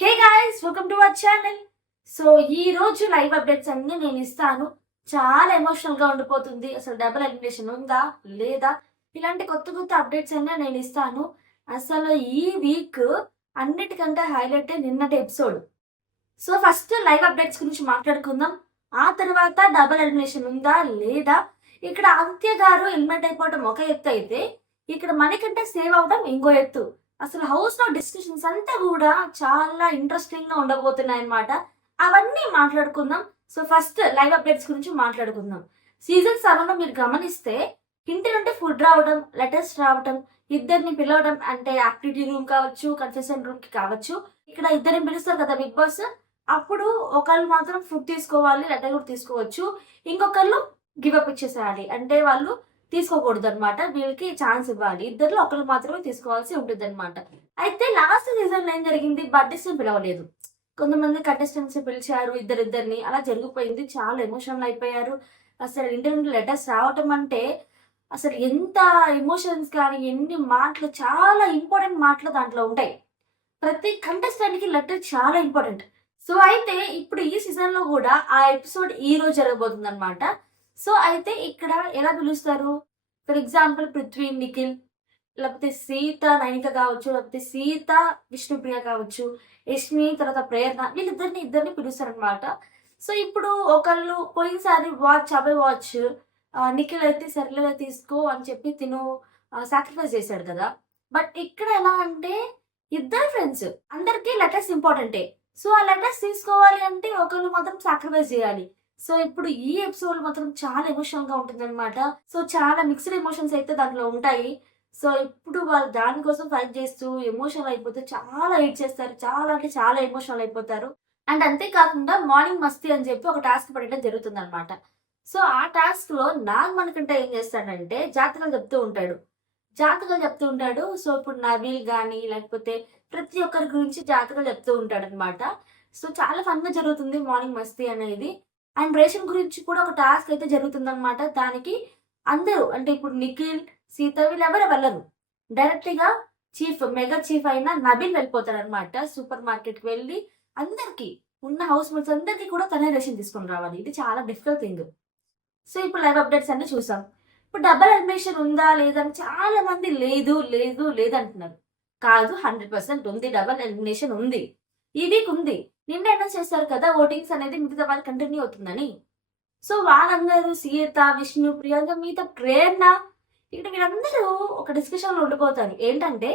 Hey guys, welcome to our channel. So ఈ రోజు live updates అన్ని నేను ఇస్తాను. చాలా ఎమోషనల్ గా ఉండిపోతుంది. అసలు డబుల్ ఎలిమినేషన్ ఉందా లేదా, ఇలాంటి కొత్త కొత్త అప్డేట్స్ అన్నీ నేను ఇస్తాను. అసలు ఈ వీక్ అన్నిటికంటే హైలైట్ నిన్నటి episode. So first live updates గురించి మాట్లాడుకుందాం. ఆ తర్వాత డబుల్ ఎలిమినేషన్ ఉందా లేదా, ఇక్కడ ఆదిత్య గారు ఎలిమినేట్ అయిపోవడం ఒక ఎత్తు అయితే, ఇక్కడ మనకంటే సేవ్ అవడం ఇంకో ఎత్తు. అసలు హౌస్ లో డిస్కషన్స్ అంతా కూడా చాలా ఇంట్రెస్టింగ్ గా ఉండబోతున్నాయి అన్నమాట. అవన్నీ మాట్లాడుకుందాం. సో ఫస్ట్ లైవ్ అప్డేట్స్ గురించి మాట్లాడుకుందాం. సీజన్ 7 లో మీరు గమనిస్తే ఇంటి నుండి ఫుడ్ రావడం, లెటర్స్ రావడం, ఇద్దరిని పిలవడం, అంటే యాక్టివిటీ రూమ్ కావచ్చు, కన్ఫెషన్ రూమ్ కి కావచ్చు. ఇక్కడ ఇద్దరిని పిలుస్తారు కదా బిగ్ బాస్. అప్పుడు ఒకళ్ళు మాత్రం ఫుడ్ తీసుకోవాలి, లెటర్ కూడా తీసుకోవచ్చు. ఇంకొకళ్ళు గివ్ అప్ ఇచ్చేసేయాలి, అంటే వాళ్ళు తీసుకోకూడదు అనమాట. వీళ్ళకి ఛాన్స్ ఇవ్వాలి. ఇద్దరు ఒకరు మాత్రమే తీసుకోవాల్సి ఉంటుంది అనమాట. అయితే లాస్ట్ సీజన్ లో ఏం జరిగింది, బర్త్డేస్ పిలవలేదు. కొంతమంది కంటెస్టెంట్స్ పిలిచారు, ఇద్దరిని, అలా జరిగిపోయింది. చాలా ఎమోషనల్ అయిపోయారు. అసలు ఇంటి నుండి లెటర్స్ రావటం అంటే అసలు ఎంత ఎమోషన్స్ కానీ, ఎన్ని మాటలు, చాలా ఇంపార్టెంట్ మాటలు దాంట్లో ఉంటాయి. ప్రతి కంటెస్టెంట్ కి లెటర్ చాలా ఇంపార్టెంట్. సో అయితే ఇప్పుడు ఈ సీజన్ లో కూడా ఆ ఎపిసోడ్ ఈ రోజు జరగబోతుంది అనమాట. సో అయితే ఇక్కడ ఎలా పిలుస్తారు, ఫర్ ఎగ్జాంపుల్ పృథ్వీ నిఖిల్, లేకపోతే సీత నైనిక కావచ్చు, లేకపోతే సీత విష్ణుప్రియ కావచ్చు, యష్మి తర్వాత ప్రేరణ, ఇద్దరిని పిలుస్తారు అనమాట. సో ఇప్పుడు ఒకళ్ళు పోయినసారి వాచ్ అబ్బాయి వాచ్ నిఖిల్ అయితే సర్లే తీసుకో అని చెప్పి తిను సాక్రిఫైస్ చేశాడు కదా. బట్ ఇక్కడ ఎలా అంటే ఇద్దరు ఫ్రెండ్స్, అందరికీ లెటర్స్ ఇంపార్టెంటే. సో ఆ లెటర్స్ తీసుకోవాలి అంటే ఒకళ్ళు మాత్రం సాక్రిఫైస్ చేయాలి. సో ఇప్పుడు ఈ ఎపిసోడ్ మాత్రం చాలా ఎమోషనల్ గా ఉంటుంది అనమాట. సో చాలా మిక్స్డ్ ఎమోషన్స్ అయితే దాంట్లో ఉంటాయి. సో ఇప్పుడు వాళ్ళు దానికోసం ఫైట్ చేస్తూ ఎమోషనల్ అయిపోతే చాలా ఎయిట్ చేస్తారు. చాలా అంటే చాలా ఎమోషనల్ అయిపోతారు. అండ్ అంతేకాకుండా మార్నింగ్ మస్తీ అని చెప్పి ఒక టాస్క్ పెట్టడం జరుగుతుంది అనమాట. సో ఆ టాస్క్ లో మనకంటే ఏం చేస్తాడంటే జాతకాలు చెప్తూ ఉంటాడు. సో ఇప్పుడు నవీల్ గానీ, లేకపోతే ప్రతి ఒక్కరి గురించి జాతకాలు చెప్తూ ఉంటాడు అనమాట. సో చాలా ఫన్ గా జరుగుతుంది మార్నింగ్ మస్తీ అనేది. అండ్ రేషన్ గురించి కూడా ఒక టాస్క్ అయితే జరుగుతుంది అనమాట. దానికి అందరూ, అంటే ఇప్పుడు నిఖిల్, సీత వీళ్ళెవరు వెళ్ళరు. డైరెక్ట్ గా మెగా చీఫ్ అయిన నబీల్ వెళ్ళిపోతాడు అనమాట. సూపర్ మార్కెట్ కి వెళ్ళి అందరికి ఉన్న హౌస్ మేట్స్ అందరికి కూడా తనే రేషన్ తీసుకొని రావాలి. ఇది చాలా డిఫికల్ట్ థింగ్. సో ఇప్పుడు లైవ్ అప్డేట్స్ అన్ని చూసాం. ఇప్పుడు డబల్ అడ్మిషన్ ఉందా లేదా అని చాలా మంది లేదు లేదు లేదు అంటున్నారు. కాదు, 100% ఉంది, డబల్ ఎలిమినేషన్ ఉంది. ఈ వీక్ ఉంది. నిన్న అనౌన్స్ చేస్తారు కదా ఓటింగ్స్ అనేది మిగతా వాళ్ళు కంటిన్యూ అవుతుందని. సో వాళ్ళందరూ సీత, విష్ణు, ప్రియాంక, మిగతా ప్రేరణ, ఇక్కడ వీళ్ళందరూ ఒక డిస్కషన్ లో ఉండిపోతారు. ఏంటంటే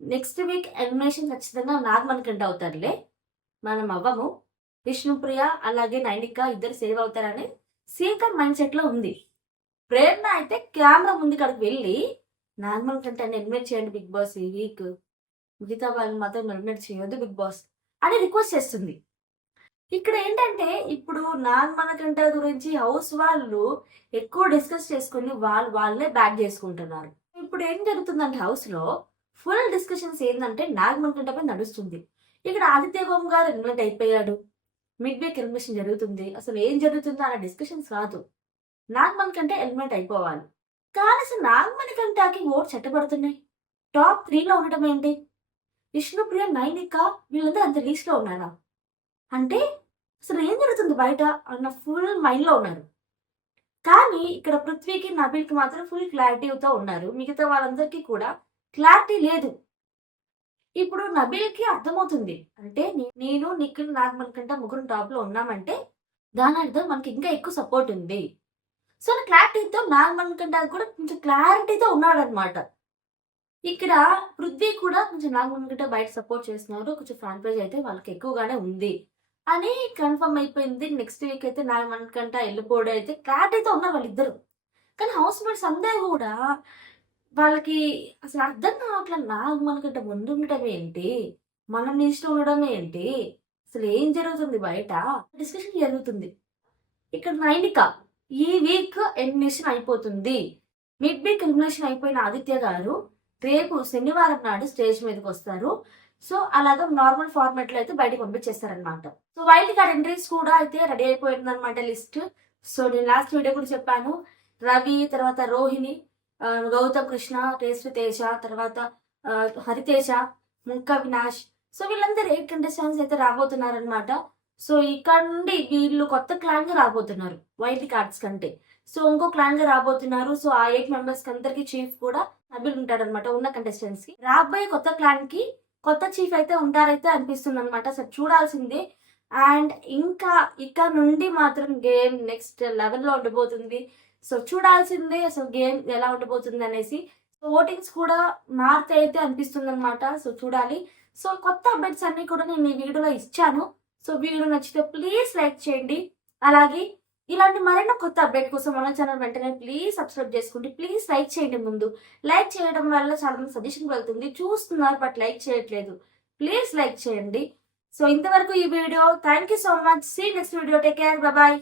నెక్స్ట్ వీక్ ఎలిమినేషన్ ఖచ్చితంగా నాగమణికంట అవుతారులే, మనం అవ్వము. విష్ణుప్రియ అలాగే నైనిక ఇద్దరు సేవ్ అవుతారని సీకర్ మైండ్ సెట్ లో ఉంది. ప్రేరణ అయితే కెమెరా ముందు కడికి వెళ్ళి నాగమణికంట ఎలిమినేట్ చేయండి బిగ్ బాస్ ఈ వీక్, మిగతా వాళ్ళు మాత్రం ఎలిమినేట్ చేయొద్దు బిగ్ బాస్ అని రిక్వెస్ట్ చేస్తుంది. ఇక్కడ ఏంటంటే ఇప్పుడు నాగమణికంట గురించి హౌస్ వాళ్ళు ఎక్కువ డిస్కస్ చేసుకుని వాళ్ళే బ్యాక్ చేసుకుంటున్నారు. ఇప్పుడు ఏం జరుగుతుందంటే హౌస్ లో ఫుల్ డిస్కషన్స్ ఏంటంటే నాగమణికంటపై నడుస్తుంది. ఇక్కడ ఆదిత్య గోమ్ గారు ఎలిమినేట్ అయిపోయాడు, మిడ్ వీక్ ఎలిమినేషన్ జరుగుతుంది, అసలు ఏం జరుగుతుందో అనే డిస్కషన్స్ కాదు. నాగమణికంట ఎలిమినేట్ అయిపోవాలి. కానీ అసలు నాగమణికంటకి ఓట్ చెట్టబడుతున్నాయి. టాప్ 3 లో ఉండటం ఏంటి? విష్ణుప్రియ, నైనిక వీళ్ళందరూ అంత లీస్ట్ లో ఉన్నారా? అంటే అసలు ఏం జరుగుతుంది బయట అన్న ఫుల్ మైండ్ లో ఉన్నారు. కానీ ఇక్కడ పృథ్వీకి, నబీల్కి మాత్రం ఫుల్ క్లారిటీతో ఉన్నారు. మిగతా వాళ్ళందరికీ కూడా క్లారిటీ లేదు. ఇప్పుడు నబీల్కి అర్థమవుతుంది, అంటే నేను నిఖిల్, నాగమణికంట ముగ్గురు టాప్ లో ఉన్నామంటే దాని అర్థం మనకి ఇంకా ఎక్కువ సపోర్ట్ ఉంది. సో క్లారిటీతో నాగమణికంట కూడా కొంచెం క్లారిటీతో ఉన్నాడు అనమాట. ఇక్కడ పృథ్వీ కూడా కొంచెం నాగమణికంట బయట సపోర్ట్ చేస్తున్నారు. కొంచెం ఫ్యాన్ పేజ్ అయితే వాళ్ళకి ఎక్కువగానే ఉంది అని కన్ఫర్మ్ అయిపోయింది. నెక్స్ట్ వీక్ అయితే నాగమణికంట వెళ్ళిపోవడం అయితే క్లారిటీతో ఉన్నారు వాళ్ళిద్దరు. కానీ హౌస్ మేట్స్ అందరూ కూడా వాళ్ళకి అసలు అర్థం కావట్లేదు, నాగమణికంట ముందు ఉండటం ఏంటి, మనం నిలిచి ఉండడం ఏంటి, అసలు ఏం జరుగుతుంది బయట డిస్కషన్ జరుగుతుంది. ఇక్కడ నైనిక ఈ వీక్ ఎలిమినేషన్ అయిపోతుంది. మిడ్ వీక్ ఎలిమినేషన్ అయిపోయిన ఆదిత్య గారు రేపు శనివారం నాడు స్టేజ్ మీదకి వస్తారు. సో అలాగా నార్మల్ ఫార్మాట్ లో అయితే బయటకు పంపించేస్తారనమాట. సో వైల్డ్ కార్డ్ ఎంట్రీస్ కూడా అయితే రెడీ అయిపోయింది అనమాట లిస్ట్. సో నేను లాస్ట్ వీడియో కూడా చెప్పాను, రవి, తర్వాత రోహిణి, గౌతమ్ కృష్ణ, రేస్వి తేజ, తర్వాత హరితేజ, ముక్క వినాష్, సో వీళ్ళందరూ 8 కంటెస్టెంట్స్ అయితే రాబోతున్నారనమాట. సో ఇక్కడ నుండి వీళ్ళు కొత్త క్లాన్ గా రాబోతున్నారు వైల్డ్ కార్డ్స్ కంటే. సో ఇంకో క్లాన్ గా రాబోతున్నారు. సో ఆ 8 మెంబర్స్ కి అందరికి చీఫ్ కూడా నబిల్ ఉంటాడనమాట ఉన్న కంటెస్టెంట్స్ కి. రాబోయే కొత్త క్లాన్ కి కొత్త చీఫ్ అయితే ఉంటారైతే అనిపిస్తుంది అనమాట. సో చూడాల్సిందే. అండ్ ఇంకా ఇక్కడ నుండి మాత్రం గేమ్ నెక్స్ట్ లెవెల్ లో ఉండబోతుంది. సో చూడాల్సిందే అసలు గేమ్ ఎలా ఉండబోతుంది అనేసి. సో ఓటింగ్స్ కూడా మారితే అయితే అనిపిస్తుంది అనమాట. సో చూడాలి. సో కొత్త అప్డేట్స్ అన్ని కూడా నేను ఈ వీడియోలో ఇచ్చాను. సో వీడియో నచ్చితే ప్లీజ్ లైక్ చేయండి. అలాగే ఇలాంటి మరెన్నో కొత్త అప్డేట్ కోసం మన ఛానల్ వెంటనే ప్లీజ్ సబ్స్క్రైబ్ చేసుకోండి. ప్లీజ్ లైక్ చేయండి. ముందు లైక్ చేయడం వల్ల చాలా మంది సజెషన్ వెళ్తుంది. చూస్తున్నారు బట్ లైక్ చేయట్లేదు. ప్లీజ్ లైక్ చేయండి. సో ఇంతవరకు ఈ video. Thank you so much. See next video. Take care. Bye.